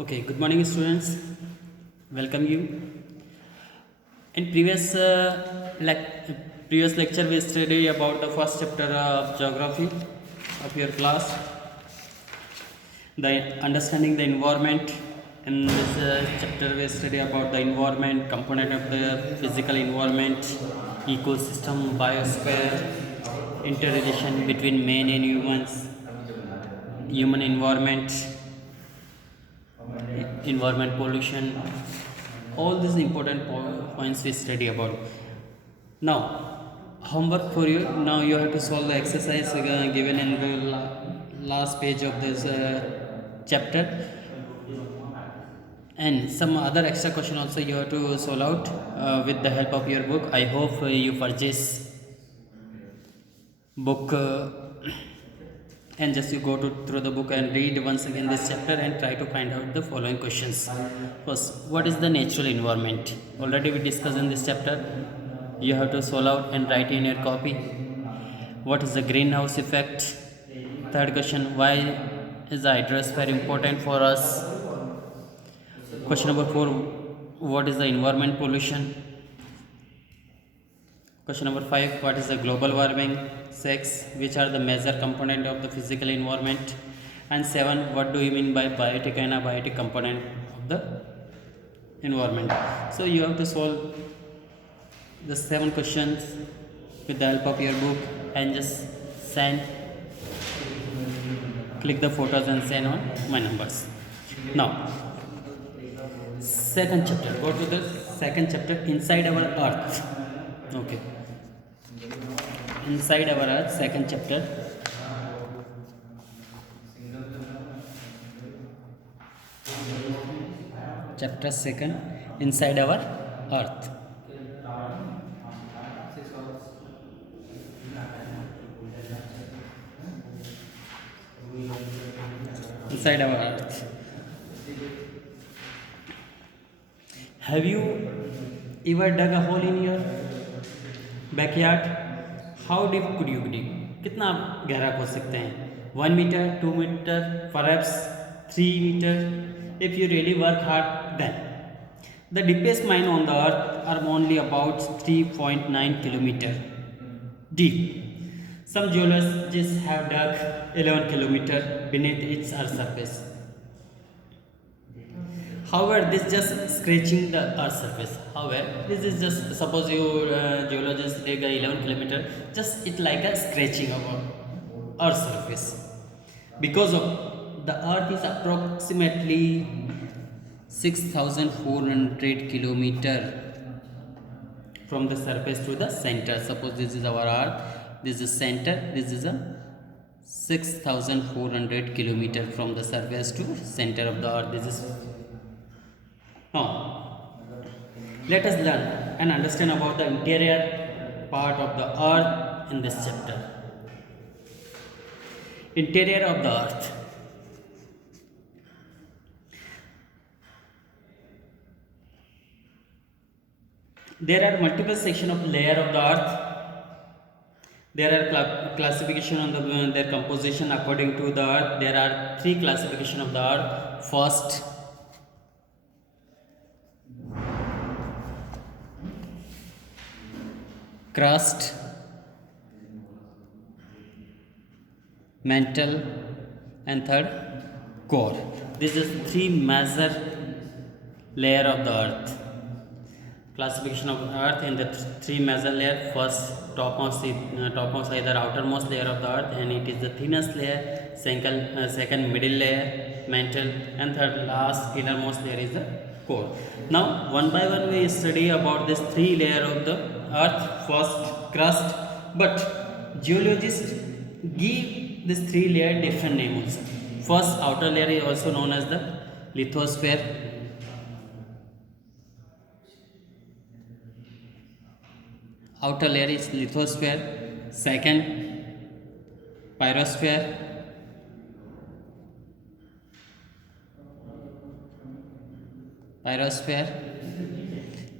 Okay, good morning, students. Welcome you. In previous lecture, we studied about the first chapter of geography of your class, the understanding the environment. In this chapter, we study about the environment, component of the physical environment, ecosystem, biosphere, interrelation between man and humans, human environment, environment pollution, all these important points we study about. Now homework for you. Now you have to solve the exercise given in the last page of this chapter, and some other extra question also you have to solve out with the help of your book. I hope you purchase book and just you go through the book and read once again this chapter and try to find out the following questions. First, what is the natural environment? Already we discussed in this chapter. You have to solve out and write in your copy. What is the greenhouse effect? Third question, why is the hydrosphere important for us? Question number 4, what is the environment pollution? Question number 5, what is the global warming? 6, which are the major component of the physical environment? And 7, what do you mean by biotic and abiotic component of the environment? So you have to solve the 7 questions with the help of your book and just send, click the photos and send on my numbers. Now, second chapter, go to the second chapter, inside our earth. Okay, inside our earth, second chapter. Chapter second, inside our earth. Inside our earth. Have you ever dug a hole in your backyard? How deep could you dig? कितना आप गहरा खोद सकते हैं? 1 meter, 2 meter, perhaps 3 meter. If you really work hard, then the deepest mine on the earth are only about 3.9 kilometer deep. Some geologists have dug 11 kilometer beneath its earth surface. However, this is just scratching the earth surface. However, this is just, suppose you geologist dig a 11 kilometer, just it like a scratching of earth surface. Because of the earth is approximately 6,400 kilometer from the surface to the center. Suppose this is our earth, this is center, this is a 6,400 kilometer from the surface to center of the earth. This is. Now, let us learn and understand about the interior part of the earth in this chapter. Interior of the earth. There are multiple sections of layer of the earth. There are classification on their composition according to the earth. There are 3 classification of the earth. First, crust, mantle, and third, core. This is 3 major layer of the earth. Classification of earth in the 3 major layer. First, topmost either outermost layer of the earth, and it is the thinnest layer. Second middle layer, mantle, and third last innermost layer is the core. Now one by one we study about this 3 layer of the earth. First, crust, but geologists give this 3 layer different names. First, outer layer is also known as the lithosphere. Outer layer is lithosphere. Second, pyrosphere.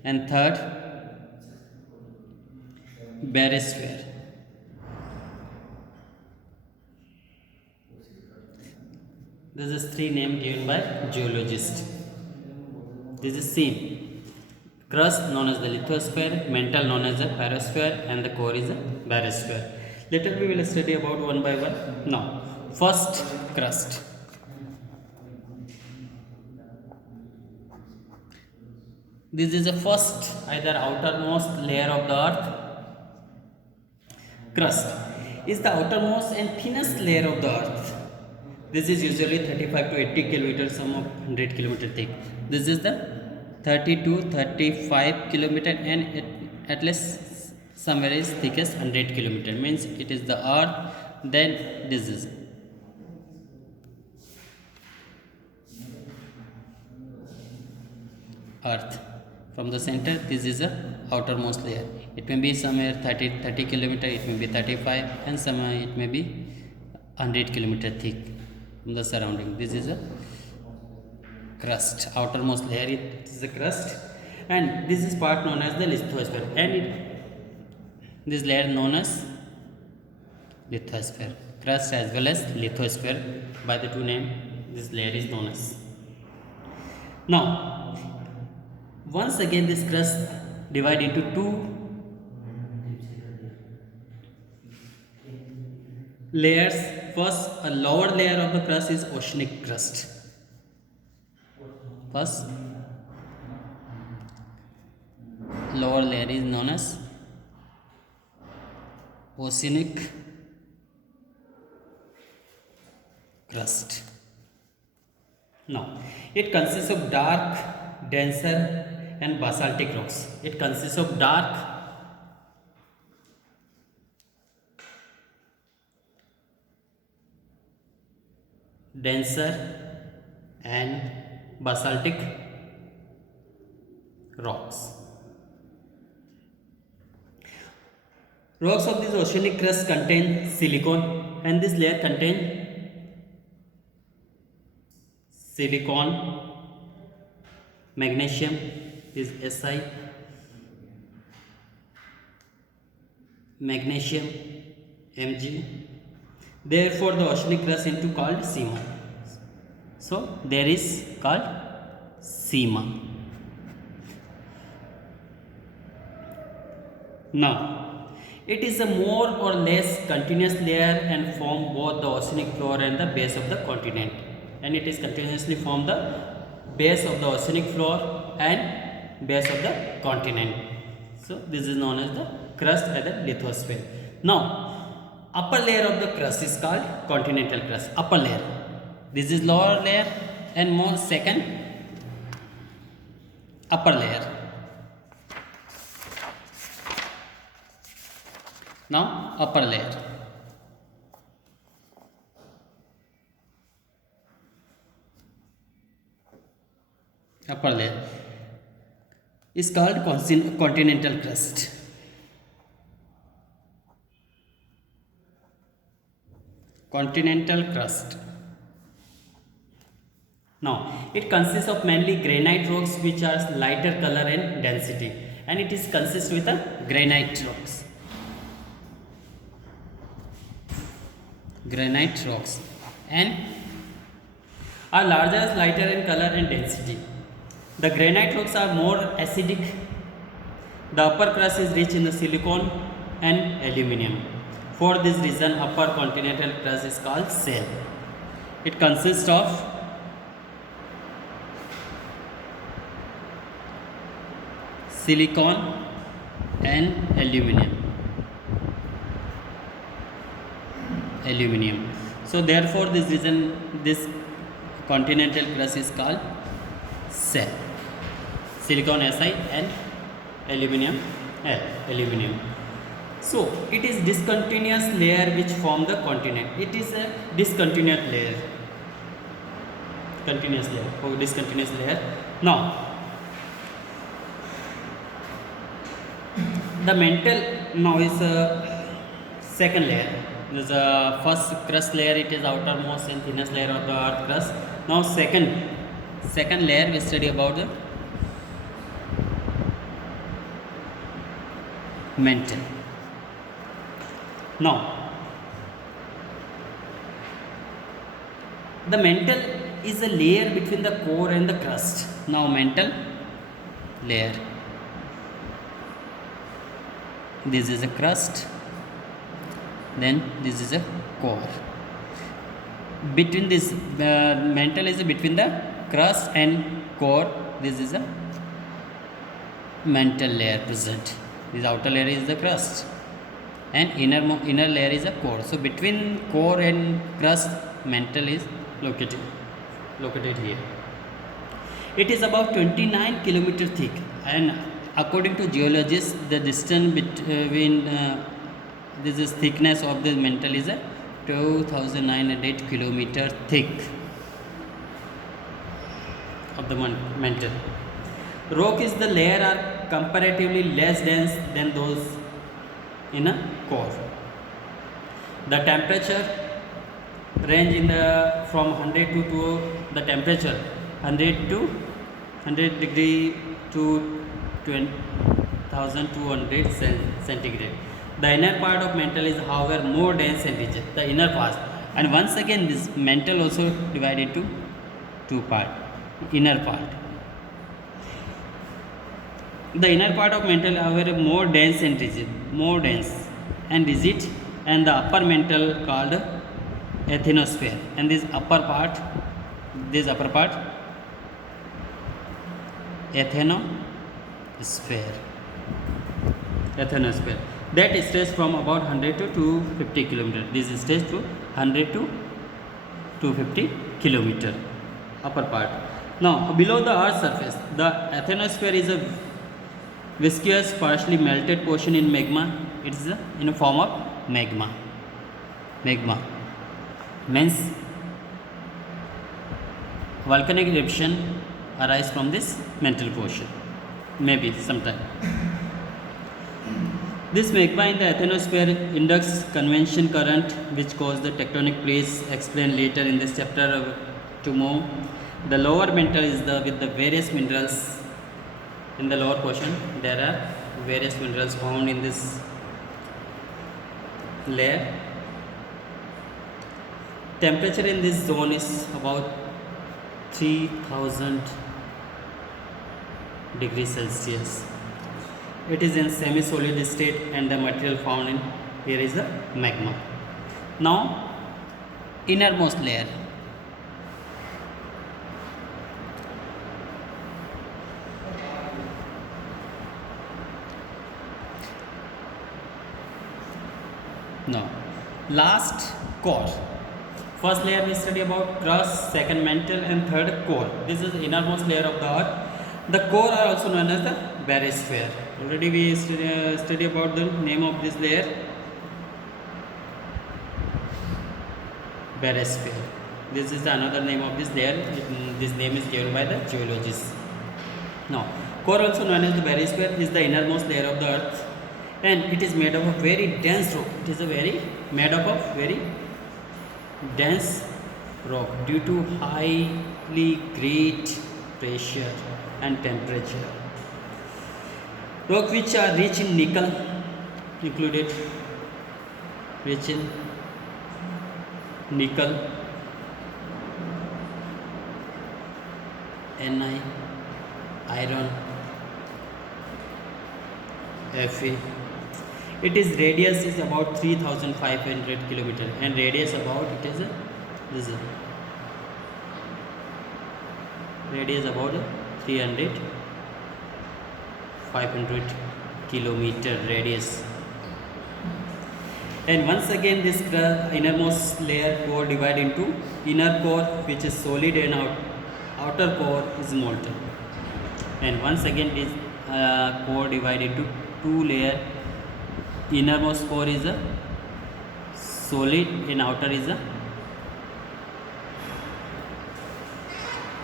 And third, barosphere. This is three name given by geologist. This is seen. Crust known as the lithosphere, mantle known as the pyrosphere, and the core is the barosphere. Later we will study about one by one. Now, first crust. This is the first either outermost layer of the earth. Crust is the outermost and thinnest layer of the earth. This is usually 35 to 80 kilometers, some of 100 kilometer thick. This is the 30 to 35 kilometer, and at least somewhere is thickest 100 kilometer. Means it is the earth. Then this is earth. From the center, this is the outermost layer. It may be somewhere 30 kilometer, it may be 35, and somewhere it may be 100 kilometer thick from the surrounding. This is a crust, outermost layer. It is a crust, and this is part known as the lithosphere, and this layer known as lithosphere. Crust as well as lithosphere, by the two name, this layer is known as. Now, once again this crust divide into two layers. First, a lower layer of the crust is oceanic crust. First, lower layer is known as oceanic crust. Now, it consists of dark, denser, and basaltic rocks. It consists of dark, denser, and basaltic rocks. Rocks of this oceanic crust contain silicon, and this layer contain silicon, magnesium is Si, magnesium Mg. Therefore, the oceanic crust into called seema. So, there is called seema. Now, it is a more or less continuous layer and form both the oceanic floor and the base of the continent. And it is continuously form the base of the oceanic floor and base of the continent. So this is known as the crust as the lithosphere. Now, upper layer of the crust is called continental crust. Upper layer. This is lower layer, and more second upper layer. Now upper layer. Upper layer is called continental crust. Continental crust. Now, it consists of mainly granite rocks which are lighter color and density, and it is consists with a granite rocks. Granite rocks and are larger, lighter in color and density. The granite rocks are more acidic. The upper crust is rich in the silicon and aluminium. For this reason, upper continental crust is called shale. It consists of silicon and aluminium. So therefore, this reason this continental crust is called shale. Silicon Si and aluminium. So it is discontinuous layer which form the continent. It is a discontinuous layer. Discontinuous layer. Now, the mantle now is a second layer. This is a first crust layer. It is outermost and thinnest layer of the earth crust. Now second layer we study about the mantle. Now, The mantle is a layer between the core and the crust. Now mantle layer. This is a crust. Then this is a core. Between this mantle is between the crust and core. This is a mantle layer present. This outer layer is the crust and inner layer is a core. So between core and crust, mantle is located here. It is about 29 kilometer thick, and according to geologists, the distance between this is thickness of the mantle is a 2,908 kilometer thick of the mantle. Rock is the layer are comparatively less dense than those in a core. The temperature range from 100 to the temperature 100 to 100 degree to 1200 centigrade. The inner part of mantle is however more dense and rigid. The inner part, and once again this mantle also divided into two parts. Inner part. The inner part of mantle however more dense and rigid, and the upper mantle called asthenosphere, and this upper part asthenosphere that stretches from about 100 to 250 kilometer. This stretches to 100 to 250 kilometer upper part. Now below the earth's surface, the asthenosphere is a viscous, partially melted portion in magma. It is in a form of magma means volcanic eruption arise from this mantle portion, maybe sometime. This magma in the asthenosphere induces convection current which cause the tectonic plates, explained later in this chapter to move. The lower mantle is with the various minerals. In the lower portion there are various minerals found in this layer. Temperature in this zone is about 3000 degrees Celsius. It is in semi-solid state, and the material found in here is the magma. Now innermost layer. Now last, core. First layer we study about crust, second mantle, and third core. This is the innermost layer of the earth. The core are also known as the barosphere. Already we study about the name of this layer, barosphere. This is another name of this layer. This name is given by the geologists. Now core, also known as the barosphere, is the innermost layer of the earth, and it is made up of very dense rock. It is made up of very dense rock due to highly great pressure and temperature. Rock which are rich in nickel included, rich in nickel, Ni, iron, Fe. Its radius is about 3500 kilometer, and radius about radius about 500 kilometer radius. And once again this innermost layer core divide into inner core which is solid and outer core is molten. And once again this core divide into two layer. Innermost core is a solid and outer is a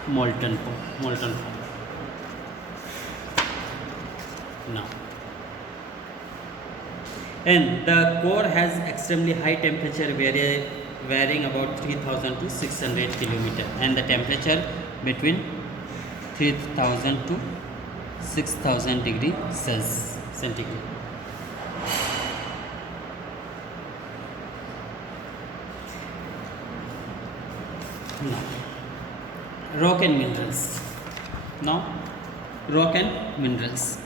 molten form. Now, and the core has extremely high temperature varying about 3000 to 600 kilometer, and the temperature between 3000 to 6000 degree centigrade. Now, rock and minerals. Now, rock and minerals.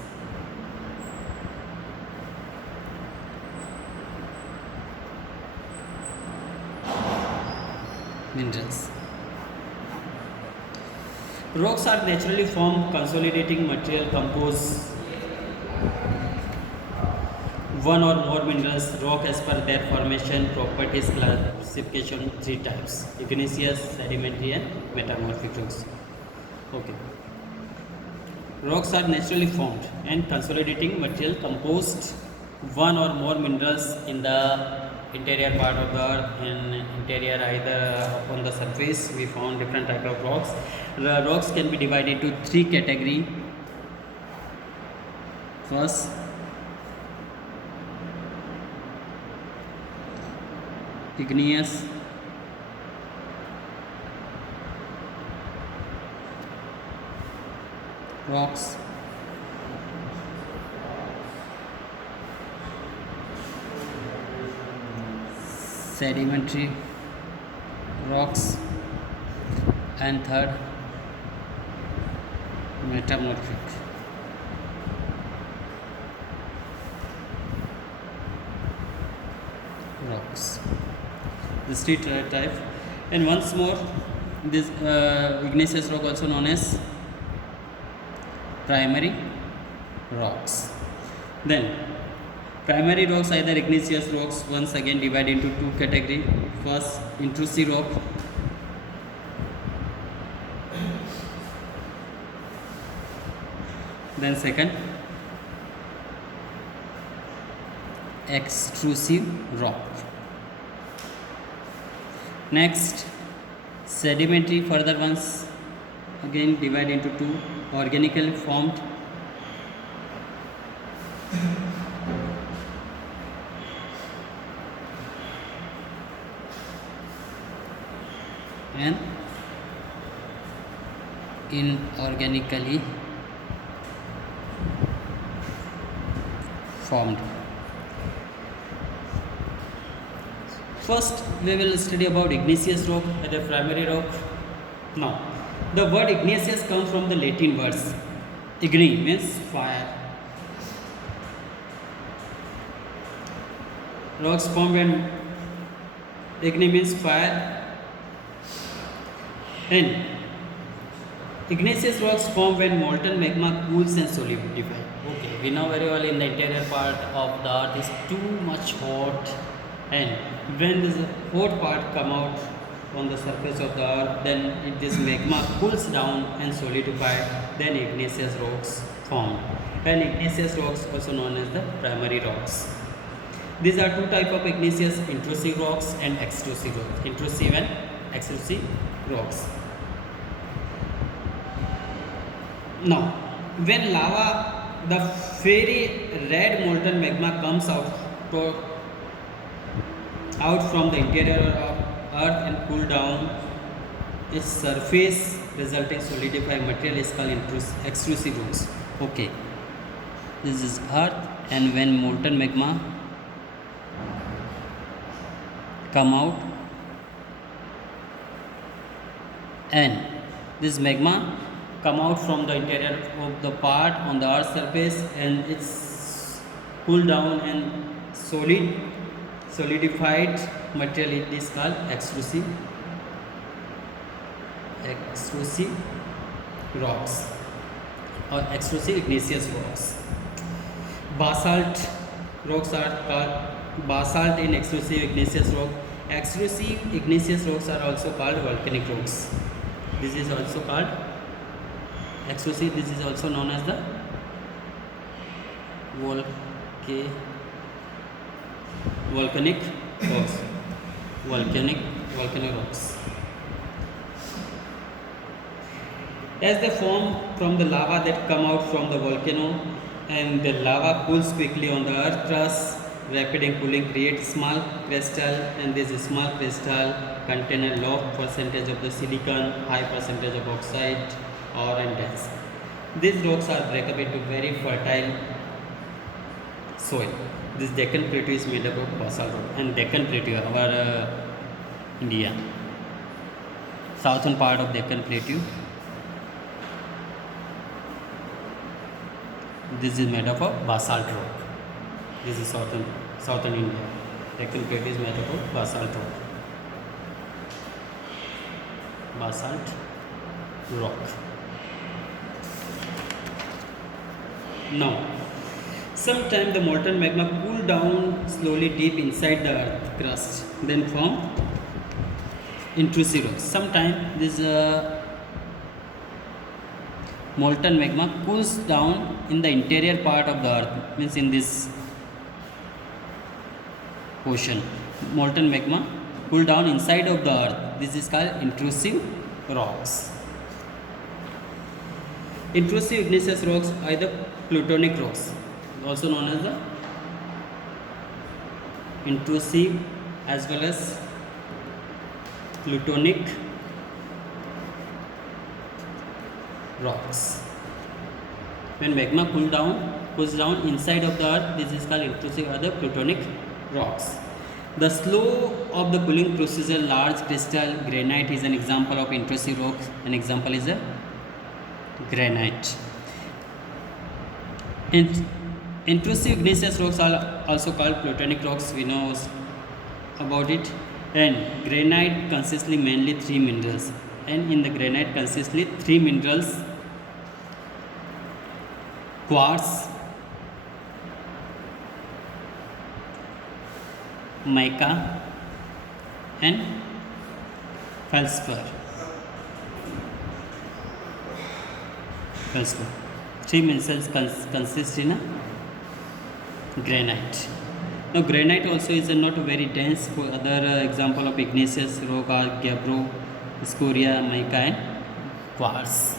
Minerals. Rocks are naturally formed consolidating material composed one or more minerals. Rock as per their formation properties classification three types: igneous, sedimentary and metamorphic rocks. Okay. Rocks are naturally formed and consolidating material composed one or more minerals in the interior part of the earth. In interior, either upon the surface, we found different type of rocks. The rocks can be divided into three categories. First, igneous, rocks, sedimentary rocks, and third, metamorphic. Rocks. This three type, and once more, this igneous rock also known as primary rocks. Then primary rocks, either igneous rocks, once again divided into two categories. First, intrusive rock, then second, extrusive rock. Next, sedimentary, further ones again divided into two: organically formed and inorganically formed. First, we will study about igneous rock, the primary rock. Now, the word igneous comes from the Latin words. Igni means fire. Rocks formed when igni means fire, and igneous rocks form when molten magma cools and solidifies. Okay, we know very well in the interior part of the earth is too much hot, and when this hot part come out on the surface of the earth, then this magma cools down and solidifies, then igneous rocks formed. And igneous rocks also known as the primary rocks. These are two types of igneous: intrusive rocks and extrusive rocks. Intrusive and extrusive rocks. Now, when lava, the fiery red molten magma comes out from the interior of earth and cool down, its surface resulting solidified material is called extrusive rocks. Okay, this is earth, and when molten magma come out, and this magma come out from the interior of the part on the earth surface, and it's cooled down and solidified material, it is called extrusive rocks or extrusive igneous rocks. Basalt rocks are called basalt in extrusive igneous rock. Extrusive igneous rocks are also called volcanic rocks. This is also called extrusive. This is also known as the volcanic rocks. Volcanic rocks. As they form from the lava that come out from the volcano, and the lava cools quickly on the earth crust, rapid and cooling creates small crystal, and this small crystal contain a low percentage of the silicon, high percentage of oxide, or and dense. These rocks are break up into very fertile soil. This Deccan Plateau is made up of basalt rock, and Deccan Plateau, our India. southern part of Deccan Plateau. This is made up of basalt rock. This is southern India. Deccan Plateau is made up of basalt rock. Basalt rock. Now, sometimes the molten magma cool down slowly deep inside the earth crust, then form intrusive rocks. Sometimes this molten magma cools down in the interior part of the earth, means in this ocean. Molten magma cool down inside of the earth. This is called intrusive rocks. Intrusive igneous rocks are the plutonic rocks, also known as the intrusive as well as plutonic rocks. When magma cools down inside of the earth, this is called intrusive or the plutonic rocks. The slow of the cooling procedure, large crystal granite is an example of intrusive rocks. An example is a granite. Intrusive igneous rocks are also called plutonic rocks. We know about it. And granite consists mainly three minerals. And in the granite consists three minerals: quartz, mica, and feldspar. Three minerals consist in a granite. Now, granite also is not very dense. For other example of igneous rock are gabbro, scoria, mica, and quartz.